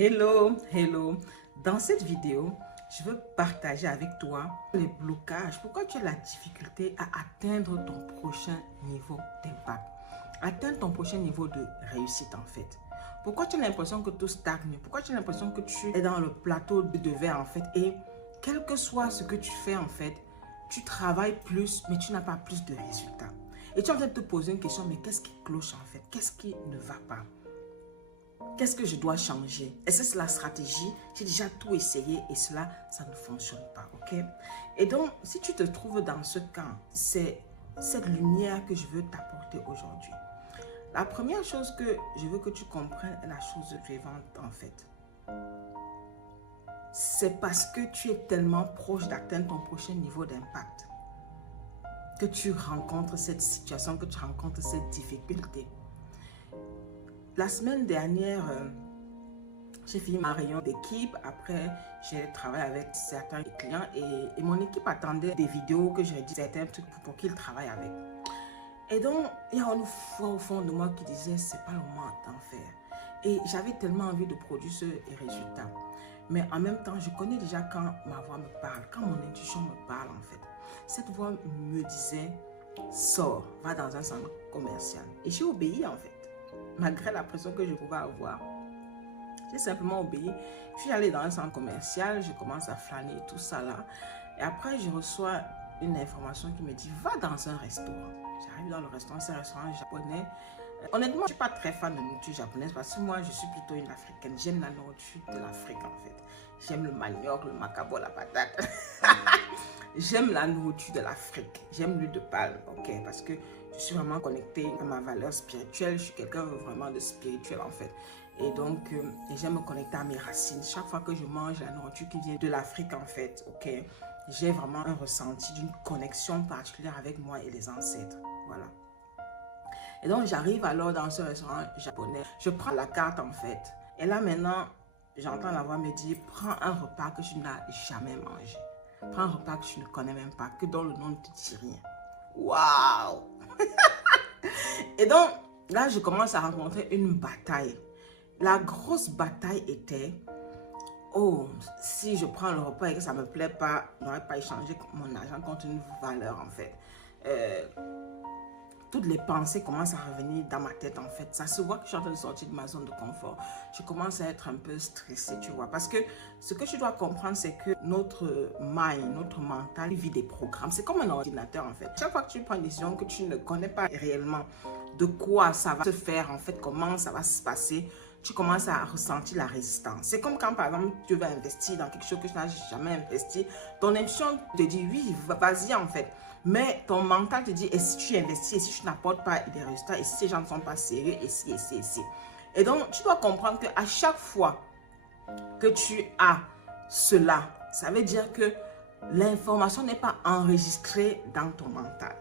Hello, hello. Dans cette vidéo, je veux partager avec toi les blocages. Pourquoi tu as la difficulté à atteindre ton prochain niveau d'impact? Atteindre ton prochain niveau de réussite en fait. Pourquoi tu as l'impression que tout stagne? Pourquoi tu as l'impression que tu es dans le plateau de verre en fait? Et quel que soit ce que tu fais en fait, tu travailles plus mais tu n'as pas plus de résultats. Et tu es en train de te poser une question, mais qu'est-ce qui cloche en fait? Qu'est-ce qui ne va pas? Qu'est-ce que je dois changer? Est-ce que c'est la stratégie? J'ai déjà tout essayé et cela, ça ne fonctionne pas, ok? Et donc, si tu te trouves dans ce camp, c'est cette lumière que je veux t'apporter aujourd'hui. La première chose que je veux que tu comprennes est la chose suivante, en fait. C'est parce que tu es tellement proche d'atteindre ton prochain niveau d'impact que tu rencontres cette situation, que tu rencontres cette difficulté. La semaine dernière, j'ai fini ma réunion d'équipe. Après, j'ai travaillé avec certains clients et mon équipe attendait des vidéos que j'ai dit certains trucs pour qu'ils travaillent avec. Et donc, il y a une fois au fond de moi qui disait, c'est pas le moment d'en faire. Et j'avais tellement envie de produire ce résultat. Mais en même temps, je connais déjà quand ma voix me parle, quand mon intuition me parle en fait. Cette voix me disait, sors, va dans un centre commercial. Et j'ai obéi en fait. Malgré la pression que je pouvais avoir, j'ai simplement obéi. Je suis allée dans un centre commercial, je commence à flâner tout ça là. Et après, je reçois une information qui me dit, va dans un restaurant. J'arrive dans le restaurant, c'est un restaurant japonais. Honnêtement, je ne suis pas très fan de nourriture japonaise parce que moi, je suis plutôt une africaine. J'aime la nourriture de l'Afrique en fait. J'aime le manioc, le macabo, la patate. J'aime la nourriture de l'Afrique. J'aime l'huile de palme, ok? Parce que je suis vraiment connectée à ma valeur spirituelle. Je suis quelqu'un vraiment de spirituel en fait. Et donc, j'aime me connecter à mes racines. Chaque fois que je mange la nourriture qui vient de l'Afrique en fait, ok? J'ai vraiment un ressenti d'une connexion particulière avec moi et les ancêtres. Voilà. Et donc, j'arrive alors dans ce restaurant japonais. Je prends la carte en fait. Et là maintenant, j'entends la voix me dire, prends un repas que tu n'as jamais mangé. Prends un repas que tu ne connais même pas, que dont le nom ne te dit rien. Waouh! Et donc, là, je commence à rencontrer une bataille. La grosse bataille était, oh, si je prends le repas et que ça ne me plaît pas, je n'aurais pas échangé mon argent contre une valeur en fait. Toutes les pensées commencent à revenir dans ma tête en fait. Ça se voit que je suis en train de sortir de ma zone de confort. Je commence à être un peu stressée, tu vois. Parce que ce que tu dois comprendre, c'est que notre mind, notre mental vit des programmes. C'est comme un ordinateur en fait. Chaque fois que tu prends une décision que tu ne connais pas réellement de quoi ça va se faire en fait, comment ça va se passer, tu commences à ressentir la résistance. C'est comme quand par exemple tu veux investir dans quelque chose que tu n'as jamais investi. Ton intuition te dit oui, vas-y en fait. Mais ton mental te dit, et si tu investis, et si tu n'apportes pas des résultats, et si ces gens ne sont pas sérieux, et si. Et donc, tu dois comprendre qu'à chaque fois que tu as cela, ça veut dire que l'information n'est pas enregistrée dans ton mental,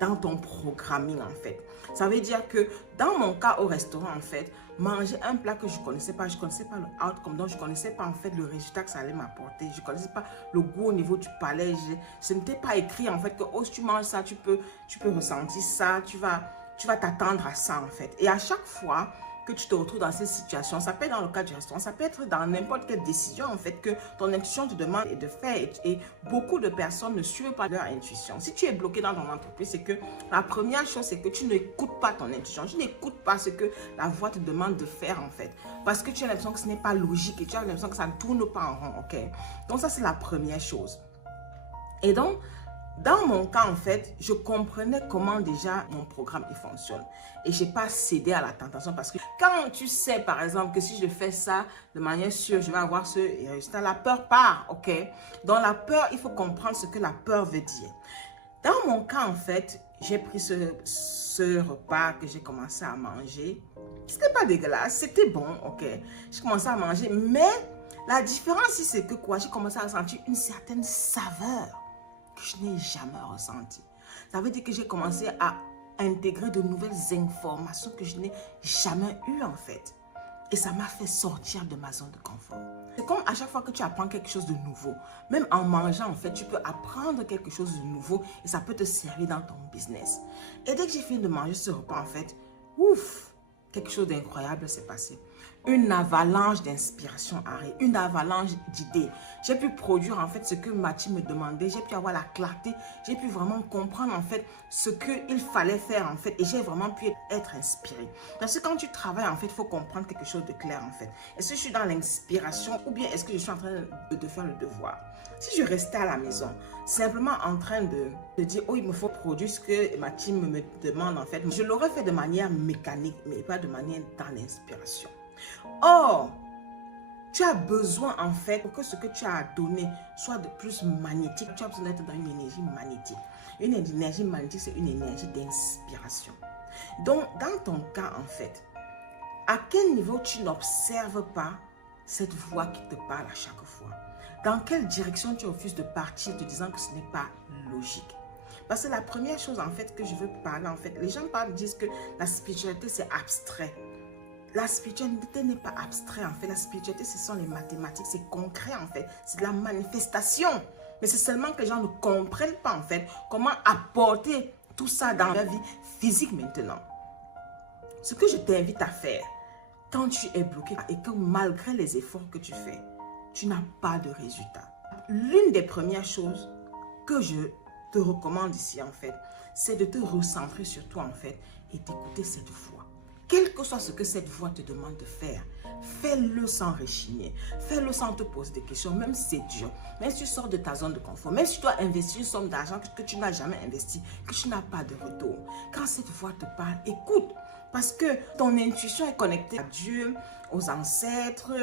dans ton programming en fait. Ça veut dire que dans mon cas au restaurant en fait, manger un plat que je ne connaissais pas le outcome, donc je ne connaissais pas en fait le résultat que ça allait m'apporter, je ne connaissais pas le goût au niveau du palais, ce n'était pas écrit en fait que oh, si tu manges ça, tu peux ressentir ça, tu vas t'attendre à ça en fait. Et à chaque fois que tu te retrouves dans cette situation, ça peut être dans le cas du restaurant, ça peut être dans n'importe quelle décision en fait que ton intuition te demande de faire et beaucoup de personnes ne suivent pas leur intuition. Si tu es bloqué dans ton entreprise, c'est que la première chose c'est que tu n'écoutes pas ton intuition, tu n'écoutes pas ce que la voix te demande de faire en fait parce que tu as l'impression que ce n'est pas logique et tu as l'impression que ça ne tourne pas en rond, ok? Donc ça c'est la première chose. Et donc, dans mon cas, en fait, je comprenais comment déjà mon programme fonctionne. Et je n'ai pas cédé à la tentation parce que quand tu sais, par exemple, que si je fais ça de manière sûre, je vais avoir ce résultat, la peur part, ok? Dans la peur, il faut comprendre ce que la peur veut dire. Dans mon cas, en fait, j'ai pris ce repas que j'ai commencé à manger. C'était pas dégueulasse, c'était bon, ok? J'ai commencé à manger, mais la différence, c'est que quoi? J'ai commencé à sentir une certaine saveur que je n'ai jamais ressenti. Ça veut dire que j'ai commencé à intégrer de nouvelles informations que je n'ai jamais eues en fait. Et ça m'a fait sortir de ma zone de confort. C'est comme à chaque fois que tu apprends quelque chose de nouveau. Même en mangeant en fait, tu peux apprendre quelque chose de nouveau et ça peut te servir dans ton business. Et dès que j'ai fini de manger ce repas en fait, ouf, quelque chose d'incroyable s'est passé. Une avalanche d'inspiration arrive, une avalanche d'idées. J'ai pu produire en fait ce que Mathieu me demandait, j'ai pu avoir la clarté, j'ai pu vraiment comprendre en fait ce qu'il fallait faire en fait et j'ai vraiment pu être inspirée. Parce que quand tu travailles en fait, il faut comprendre quelque chose de clair en fait. Est-ce que je suis dans l'inspiration ou bien est-ce que je suis en train de faire le devoir? Si je restais à la maison, simplement en train de dire, oh, il me faut produire ce que ma team me demande en fait, je l'aurais fait de manière mécanique, mais pas de manière dans l'inspiration. Or, tu as besoin en fait, pour que ce que tu as donné soit de plus magnétique, tu as besoin d'être dans une énergie magnétique. Une énergie magnétique, c'est une énergie d'inspiration. Donc, dans ton cas en fait, à quel niveau tu n'observes pas cette voix qui te parle à chaque fois? Dans quelle direction tu refuses de partir te disant que ce n'est pas logique? Parce que la première chose en fait que je veux parler en fait, les gens disent que la spiritualité c'est abstrait. La spiritualité n'est pas abstrait en fait, la spiritualité ce sont les mathématiques, c'est concret en fait, c'est de la manifestation. Mais c'est seulement que les gens ne comprennent pas en fait comment apporter tout ça dans leur vie physique maintenant. Ce que je t'invite à faire, quand tu es bloqué et que malgré les efforts que tu fais, tu n'as pas de résultat. L'une des premières choses que je te recommande ici en fait, c'est de te recentrer sur toi en fait et d'écouter cette voix. Quel que soit ce que cette voix te demande de faire, fais-le sans rechigner, fais-le sans te poser des questions, même si c'est dur, même si tu sors de ta zone de confort, même si tu dois investir une somme d'argent que tu n'as jamais investi, que tu n'as pas de retour. Quand cette voix te parle, écoute, parce que ton intuition est connectée à Dieu, aux ancêtres,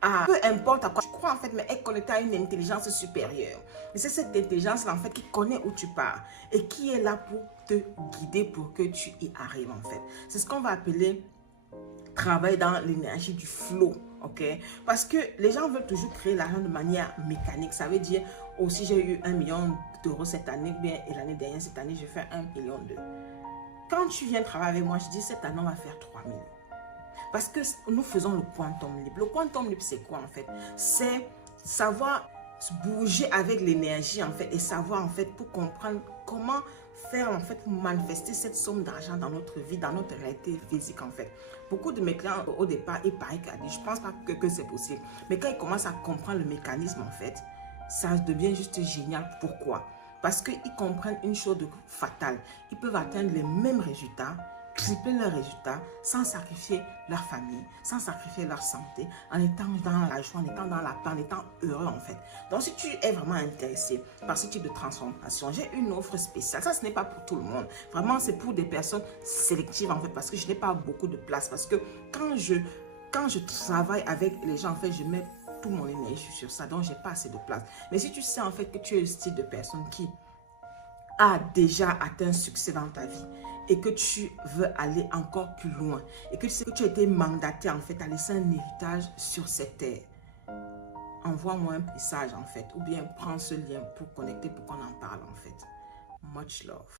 à peu importe à quoi tu crois en fait, mais est connectée à une intelligence supérieure. Et c'est cette intelligence-là en fait qui connaît où tu pars et qui est là pour te guider pour que tu y arrives en fait. C'est ce qu'on va appeler travailler dans l'énergie du flow, ok? Parce que les gens veulent toujours créer l'argent de manière mécanique. Ça veut dire, oh, si j'ai eu 1 million d'euros cette année, bien, et l'année dernière, cette année, je fais 1,2 million. Quand tu viens travailler avec moi, je dis, cette année, on va faire 3 000. Parce que nous faisons le quantum libre. Le quantum libre, c'est quoi en fait? C'est savoir bouger avec l'énergie en fait et savoir en fait pour comprendre comment faire en fait pour manifester cette somme d'argent dans notre vie, dans notre réalité physique en fait. Beaucoup de mes clients au départ, ils paraissent qu'à je pense pas que c'est possible. Mais quand ils commencent à comprendre le mécanisme en fait, ça devient juste génial. Pourquoi? Parce qu'ils comprennent une chose fatale. Ils peuvent atteindre les mêmes résultats, tripler leurs résultats sans sacrifier leur famille, sans sacrifier leur santé, en étant dans la joie, en étant dans la paix, en étant heureux en fait. Donc si tu es vraiment intéressé par ce type de transformation, j'ai une offre spéciale. Ça, ce n'est pas pour tout le monde. Vraiment, c'est pour des personnes sélectives en fait, parce que je n'ai pas beaucoup de place. Parce que quand je travaille avec les gens, en fait, je mets tout mon énergie sur ça, donc j'ai pas assez de place. Mais si tu sais en fait que tu es le style de personne qui a déjà atteint un succès dans ta vie et que tu veux aller encore plus loin et que tu sais que tu as été mandaté en fait à laisser un héritage sur cette terre, envoie-moi un message en fait ou bien prends ce lien pour connecter pour qu'on en parle en fait. Much love.